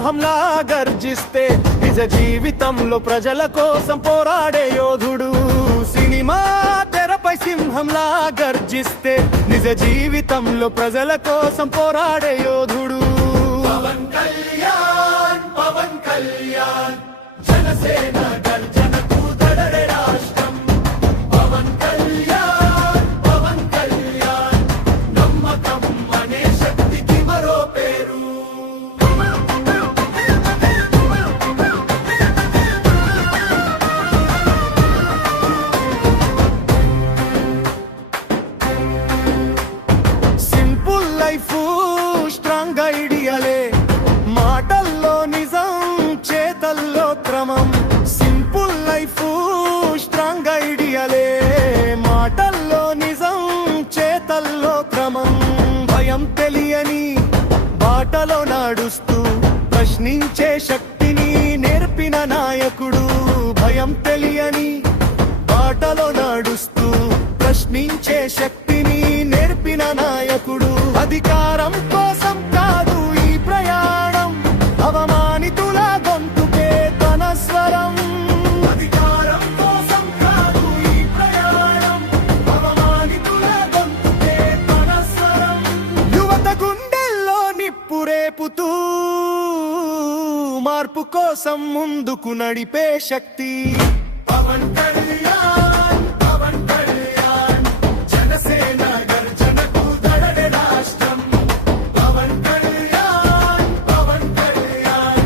సింహంలా గర్జిస్తే నిజ జీవితంలో ప్రజల కోసం పోరాడే యోధుడు. సినిమా తెరపై సింహంలా గర్జిస్తే నిజ జీవితంలో ప్రజల కోసం పోరాడే యోధుడు. పవన్ కళ్యాణ్, పవన్ కళ్యాణ్, జనసేన గర్జనకు దడరే రాష్ట్రం. పవన్ కళ్యాణ్, పవన్ కళ్యాణ్, నమ్మకం అనే శక్తికి మరో పేరు. సింపుల్ లైఫ్, స్ట్రాంగ్ ఐడియాలే, మాటల్లో నిజం, చేతల్లో క్రమం. సింపుల్ లైఫ్, స్ట్రాంగ్ ఐడియాలే, మాటల్లో నిజం, చేతల్లో క్రమం. భయం తెలియని బాటలో నడుస్తూ ప్రశ్నించే శక్తిని నేర్పిన నాయకుడు. భయం తెలియని బాటలో నడుస్తూ ప్రశ్నించే శక్తిని నేర్పిన నాయకుడు. అధికారం కోసం కాదు ఈ ప్రయాణం, అవమానితుల గొంతుకే తన స్వరం. అధికారం కోసం కాదు ఈ ప్రయాణం, అవమానితుల గొంతుకే తన స్వరం. యువత గుండెల్లో నిప్పు రేపుతూ మార్పు కోసం ముందుకు నడిపే శక్తి. పవన్ కళ్యాణ్, పవన్ కళ్యాణ్, జనసేన గర్జనకు దడరే రాష్ట్రం. పవన్ కళ్యాణ్, పవన్ కళ్యాణ్,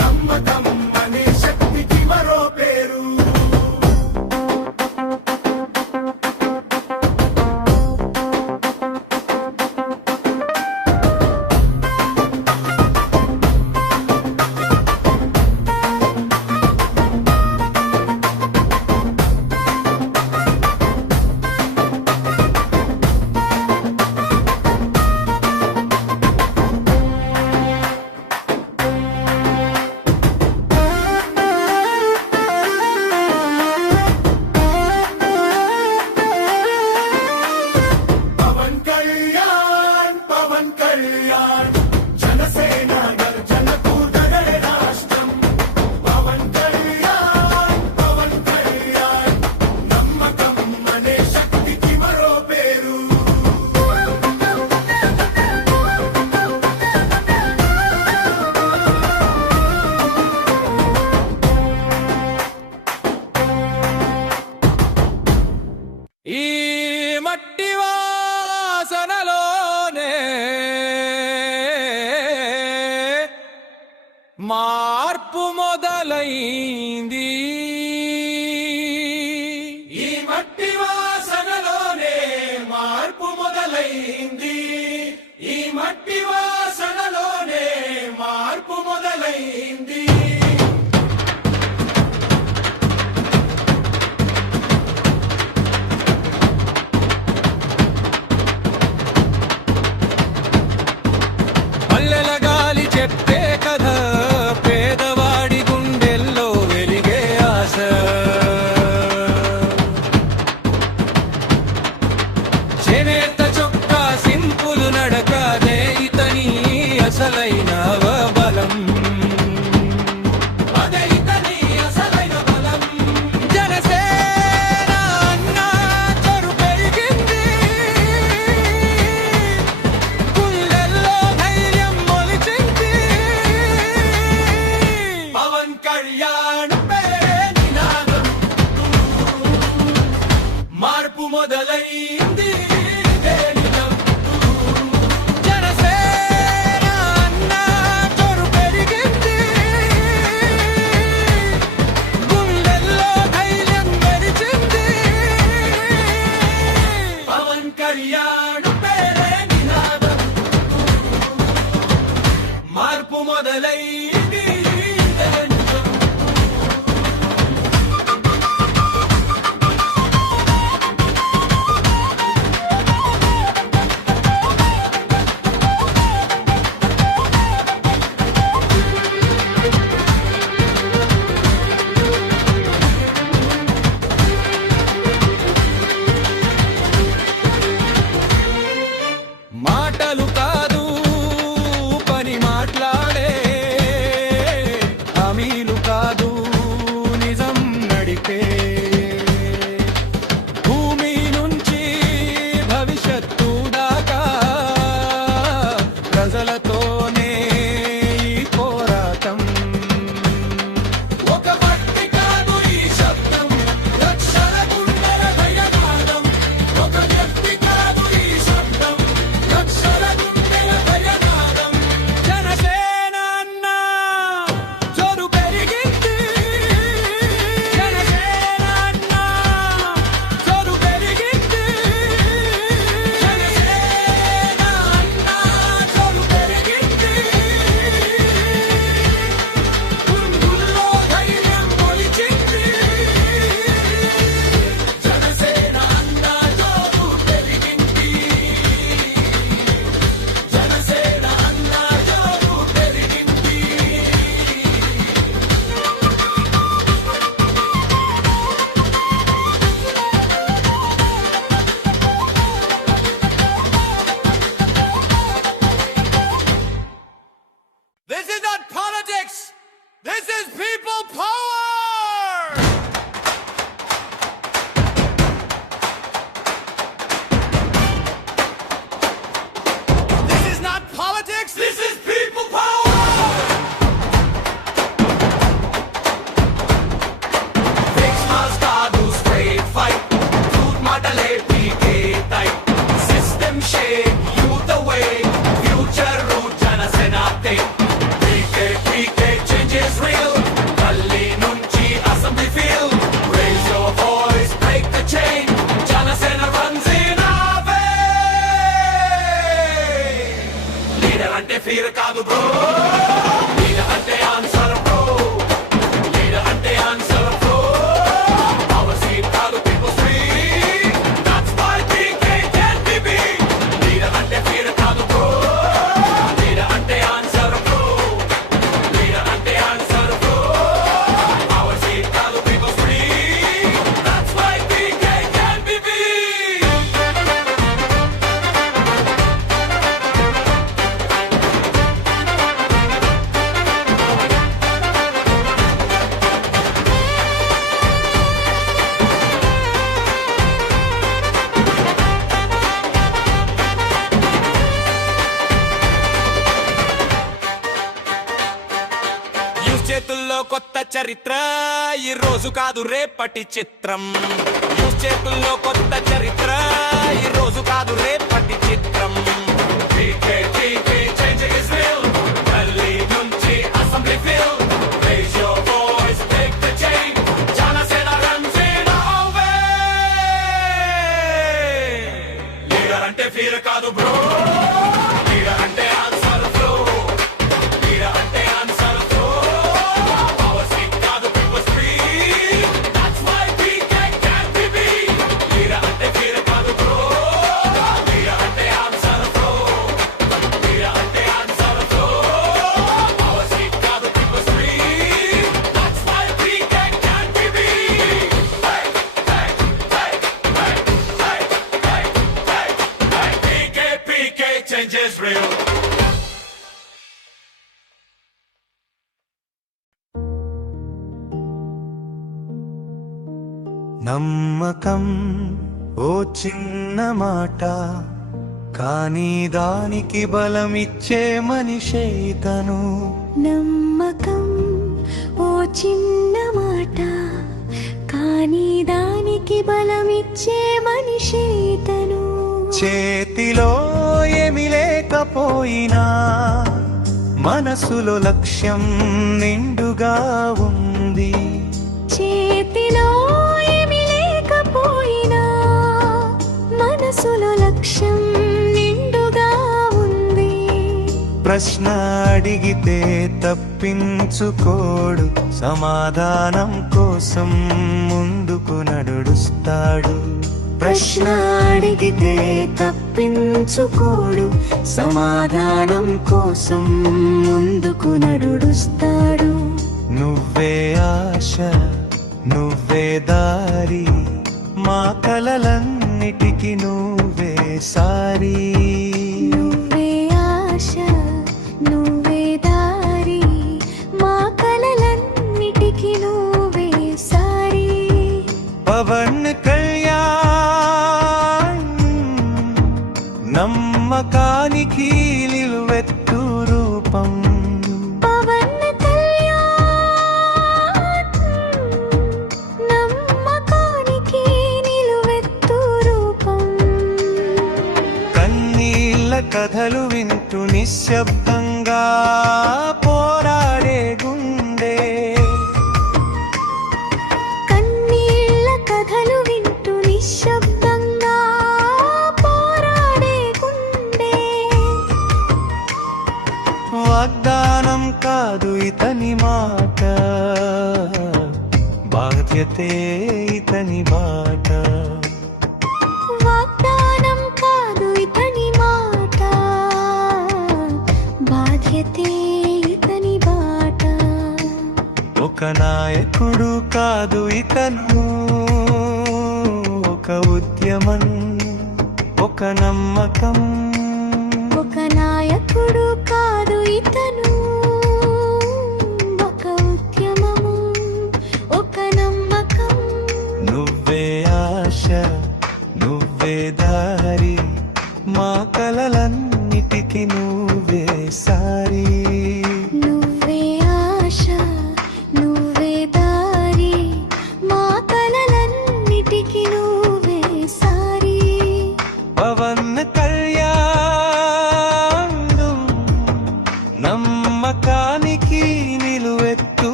నమ్మకం అనే శక్తికి మరో పేరు. పవన్ కళ్యాణ్, పవన్ కళ్యాణ్, జనసేన గర్జనకు దడరే రాష్ట్రం. పవన్ కళ్యాణ్, పవన్ కళ్యాణ్, నమ్మకం అనే శక్తికి మరో పేరు. ఈ మట్టి వాసనలోనే మార్పు మొదలైంది. ఈ మట్టి వాసనలోనే మార్పు మొదలైంది. ఈ మట్టి వాసనలోనే మార్పు మొదలైంది. పల్లెల గాలి చెప్పే కథ, పేదవాడి గుండెల్లో వెలిగే ఆశ. చేనేత చొక్కా, సింపుల్ నడక, ఇతని అసలైన బలం. అదే ఇతని అసలైన బలం. జనసేన అన్న చరు పెరిగింది, గుండెల్లో ధైర్యం మొలిచింది. పవన్ కళ్యాణ్ పేరే నినాదం, మార్పు మొదలైంది. జనసేన అన్న చొరు పెరిగింది, గుండెల్లో ధైర్యం మెరిచింది. పవన్ కళ్యాణ్ పేరే నినాదం, మార్పు మొదలైంది. is people power! This is not politics, this is people power! Fix must do straight fight. Truth matale PK tight. System shake, youth away. Future route Janasena take. PK change is real. Kalli nunchi assembly field. Raise your voice, break the chain. Janasena runs in our way. Leader ante fear kaadu bro. Leader ante answer bro. Leader ante answer bro. Our seat kaadu people's free. That's why PK can't be beat. Leader ante fear kaadu bro. Leader ante answer bro. Leader ante answer bro. Our seat kaadu people's free. That's why PK can't be beat. Use చేతుల్లో కొత్త చరిత్ర ఈ రోజు కాదు రేపటి చిత్రం use చేతుల్లో కొత్త చరిత్ర ఈ రోజు కాదు రేపటి చిత్రం change is real ఢిల్లీ నుంచి assembly field raise your voice take the chain Janasena runs in our way leader అంటే ఫీల్ కాదు బ్రో లీడర్ అంటే ఆన్సర్ ఫ్లో లీడర్ అంటే ఆన్సర్ ఫ్లో our seat కాదు people's free that's why PK can't be beat leader అంటే feel కాదు bro leader అంటే answer flow leader అంటే answer flow our seat కాదు people's free that's why PK can't be beat hey hey hey hey hey hey hey PK change is real నమ్మకం ఓ చిన్న మాట కానీ దానికి బలమిచ్చే మనిషే తను నమ్మకం ఓ చిన్న మాట కానీ దానికి బలమిచ్చే మనిషి తను చేతిలో ఏమి లేకపోయినా మనసులో లక్ష్యం నిండుగా ఉంది చేతిలో ఏమి లేకపోయినా మనసులో లక్ష్యం నిండుగా ఉంది ప్రశ్న అడిగితే తప్పించుకోడు సమాధానం కోసం ముందుకు నడుస్తాడు ప్రశ్న అడిగితే తప్పించుకోడు సమాధానం కోసం ముందుకు నడుస్తాడు నువ్వే ఆశ నువ్వే దారి మా కలలన్నిటికీ నువ్వే సారీ నువ్వే ఆశ నువ్వే దారి మా కలలన్నిటికీ నువ్వే సారీ పవన్ కళ్యాణ్ నమ్మకానికి నిలువెత్తు రూపం పవన్ కళ్యాణ్ నమ్మకానికి నిలువెత్తు రూపం కన్నీళ్ళ కథలు వింటూ నిశ్శబ్దంగా పోరాడే గుండె కన్నీళ్ళ కథలు వింటూ నిశ్శబ్దంగా పోరాడే గుండె వాగ్దానం కాదు ఇతని మాట బాధ్యతే ఇతని బాట వాగ్దానం కాదు ఇతని మాట బాధ్యతే ఇతని బాట ఒక నాయకుడు కాదు ఇతను ఒక ఉద్యమం ఒక నమ్మకం ఒక నాయకుడు కాదు ఇతను ఒక ఉద్యమం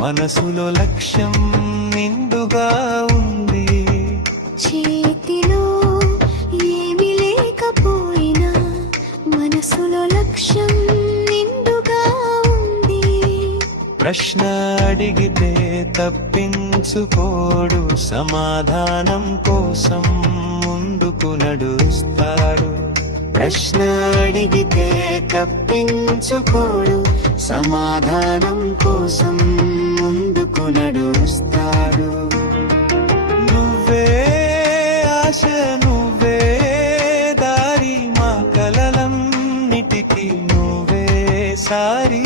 మనసులో లక్ష్యం నిండుగా ఉంది. చేతిలో ఏమి లేకపోయినా మనసులో లక్ష్యం నిండుగా ఉంది. ప్రశ్న అడిగితే తప్పించుకోడు, సమాధానం కోసం ముందుకు నడుస్తాడు. ప్రశ్న అడిగితే తప్పించుకోడు, సమాధానం కోసం ముందుకు నడుస్తాడు. నువ్వే ఆశ, నువ్వే దారి, మా కలలన్నిటికీ నువ్వే సారి.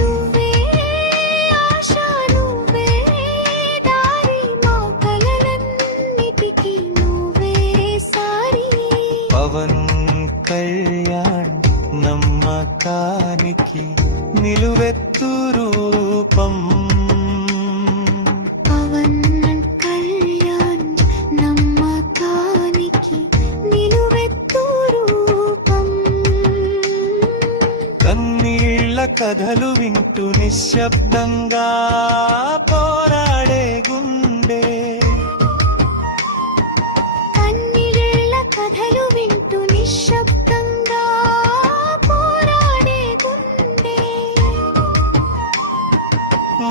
నువ్వే ఆశ, నువ్వే దారి, మా కలలన్నిటికీ నువ్వే సారి. పవన్ కళ్యాణ్ నమ్మకానికి నిలువెత్తు రూపం. పవన్ కళ్యాణ్ నమ్మకానికి నిలువెత్తు రూపం. కన్నీళ్ల కథలు వింటూ నిశ్శబ్దంగా పోరాడే గుండె. కన్నీళ్ల కథలు వింటూ నిశ్శబ్దంగా పోరాడే గుండె.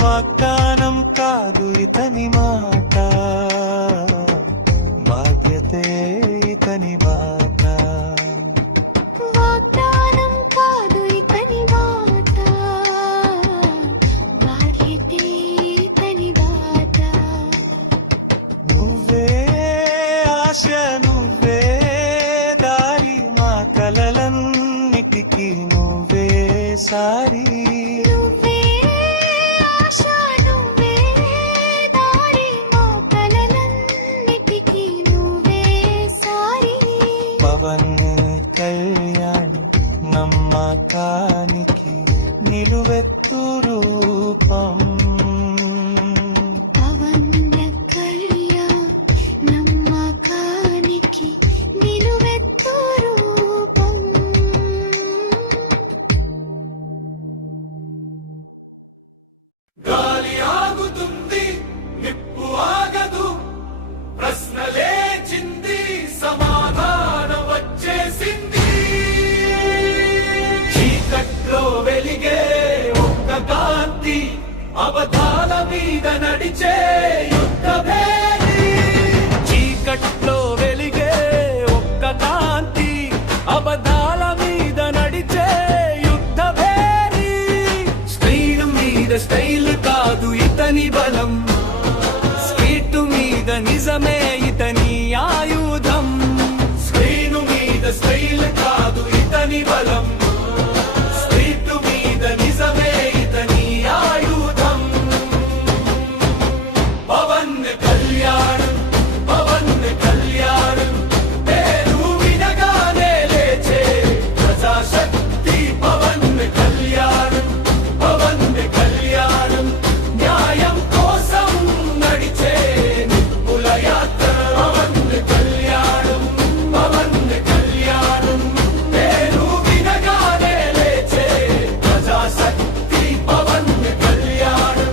వాగ్దానం కాదు ఇతని మాట, బాధ్యతే ఇతని బాట. వాగ్దానం కాదు ఇతని మాట, బాధ్యతే ఇతని బాట. నువ్వే ఆశ, నువ్వే దారి, మా కలలన్నిటికీ నువ్వే సారి. నువ్వే ఆశ, నువ్వే దారి, మా కలలన్నిటికీ నువ్వే సారి. పవన్ కళ్యాణ్ నమ్మకానికి నిలువెత్తు రూపం. పవన్ కళ్యాణ్ నమ్మకానికి నిలువెత్తు రూపం. గాలి ఆగుతుంది, నిప్పు ఆగదు, ప్రశ్న లేచింది, సమాధానం వచ్చేసింది. చీకట్లో వెలిగే ఒక్క కాంతి, అబద్ధాల మీద నడిచే యుద్ధ భేది. చీకట్లో వెలిగే ఒక్క కాంతి, అబద్ధాల మీద నడిచే యుద్ధ భేది. స్క్రీన్ మీద స్టైల్ కాదు ఇతని బలం, స్క్రీన్ మీద నిజమే ఇతని ఆయుధం. స్క్రీన్ మీద స్టైల్ కాదు ఇతని బలం, స్క్రీన్ మీద నిజమే ఇతని ఆయుధం. పవన్ కళ్యాణ్, పవన్ కళ్యాణ్ పేరు వినగానే లేచే ప్రజాశక్తి. పవన్ కళ్యాణ్, పవన్ కళ్యాణ్ న్యాయం కోసం నడిచే నిప్పుల యాత్ర. పవన్ కళ్యాణ్, పవన్ కళ్యాణ్ పేరు వినగానే లేచే ప్రజాశక్తి. పవన్ కళ్యాణ్,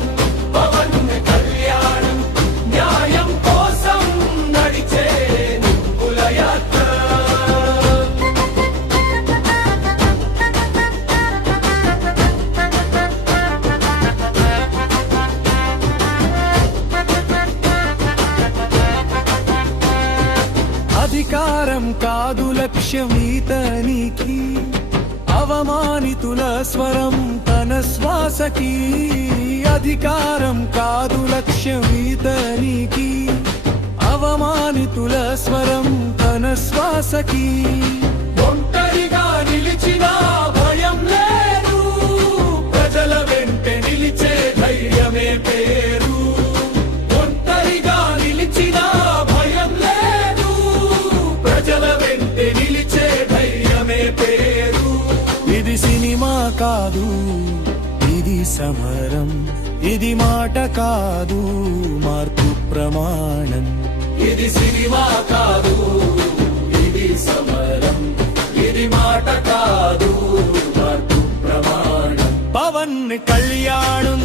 పవన్ కళ్యాణ్ న్యాయం కోసం నడిచే నిప్పుల యాత్ర. అధికారం కాదు లక్ష్యం ఇతనికి, అవమానితుల స్వరం తన శ్వాసకి. అధికారం కాదు లక్ష్యం ఇతనికి, అవమానితుల స్వరం తన శ్వాసకి. ఒంటరిగా నిలిచిన భయం లేదు, ప్రజల వెంట నిలిచే ధైర్యమే పేరు. ఒంటరిగా నిలిచిన భయం లేదు, ప్రజల వెంట నిలిచే ధైర్యమే పేరు. ఇది సినిమా కాదు, ఇది సమరం, ఇది మాట కాదు మార్పు ప్రమాణం. ఇది సినిమా కాదు, ఇది సమరం, ఇది మాట కాదు మార్పు ప్రమాణం. పవన్ కళ్యాణ్